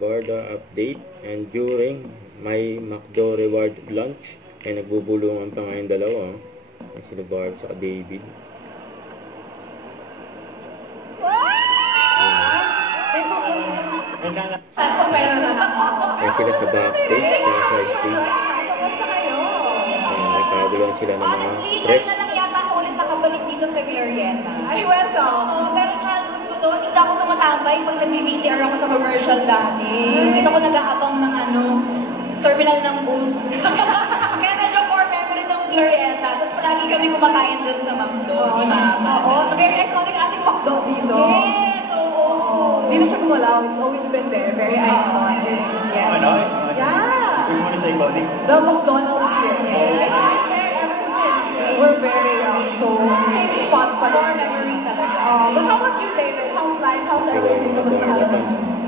Barda update. And during my McDo reward lunch, ay nagbubulungan pa nga yung dalawa. Ay sila Barb sa David. Ay sila sa backstage, sila sa stage. Nagkagulong sila ng mga press. Na lang yata ako ulit nakabalik dito sa Glorieta. Ay, welcome. Pero childhood ko to, hindi ako tumatambay pag nag-BTR ako sa commercial dati. Dito ko nag-aabang ng terminal ng bus. Kaya medyo core memory ng Glorieta. Tapos palagi kami kumakain dyan sa McDo. Oo, very iconic ating McDo dito. Yes, oo. Hindi na siya gumalaw. It's always been there. Very iconic. Yeah. Ano? Yeah. Yung muna sa iconic? The McDonald's here. We're very young, so fun pa rin. Memory talaga. But how about you, David? How's life? How's everything?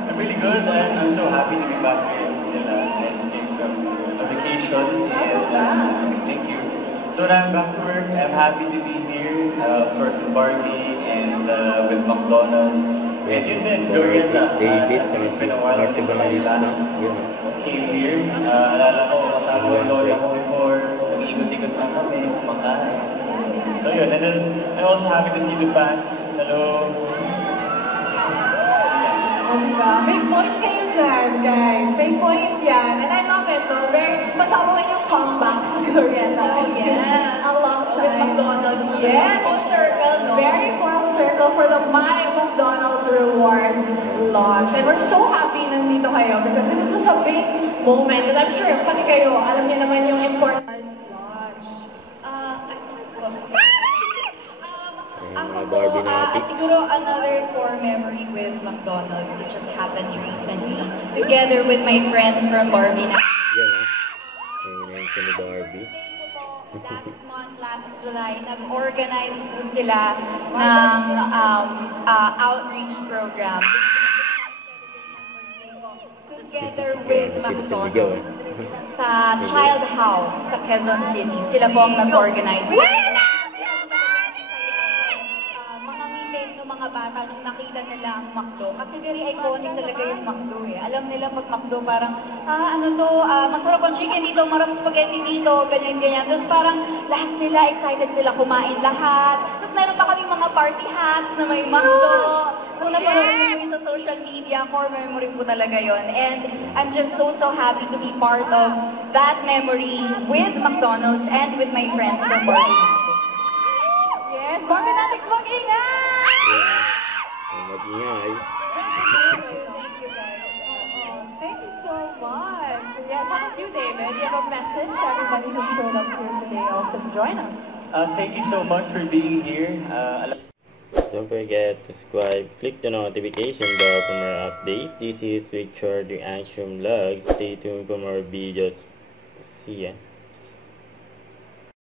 I'm really good, and I'm so happy to be back here in Manila. I escaped from a vacation, and thank you. So now I'm back to work. I'm happy to be here, of course, with Barbie and with McDonald's. And yun din, Glorieta. David, It's been a while since I last came here. Alala ko, kasama yung lola ko before. Ikot-ikot na kami, kumakain. So yun, and then I'm also happy to see the fans. Hello. Oh, diba? May point kayo dyan, guys. May point yan. And I love it, no? Very, masama yung comeback sa Glorieta. Oh, yeah. Alongside with McDonald's. Yes. Full circle, no? Very full circle for the My McDonald's Rewards launch. And we're so happy nandito kayo because this is such a big moment. And I'm sure, pati kayo, alam niyo naman yung important siguro another core memory with McDonald's which just happened recently together with my friends from Barbie. Yan ayun yung ni Barbie. Last month, last July, nag-organize po sila ng outreach program together with McDonald's sa Child House sa Quezon City. Sila po ang nag-organize. Mga bata nung nakita nila ang McDo. Kasi very iconic talaga yung McDo eh. Alam nila mag-McDo parang, masarap ang chicken dito, marap spaghetti dito, ganyan-ganyan. Tapos parang lahat sila excited sila kumain lahat. Tapos meron pa kaming mga party hats na may McDo. Kung napanood mo sa social media, core memory po talaga yon. And I'm just so happy to be part of that memory with McDonald's and with my friends from Barbie. Yes, Barbie natin mag-ingat! Mag-ingay. Thank you guys. Thank you so much. Yeah, how about you, David? You have a message to everybody who showed up here today also to join us. Thank you so much for being here. Don't forget to subscribe, click the notification bell for more updates. This is Richard, the Action Vlog. Stay tuned for more videos. See ya.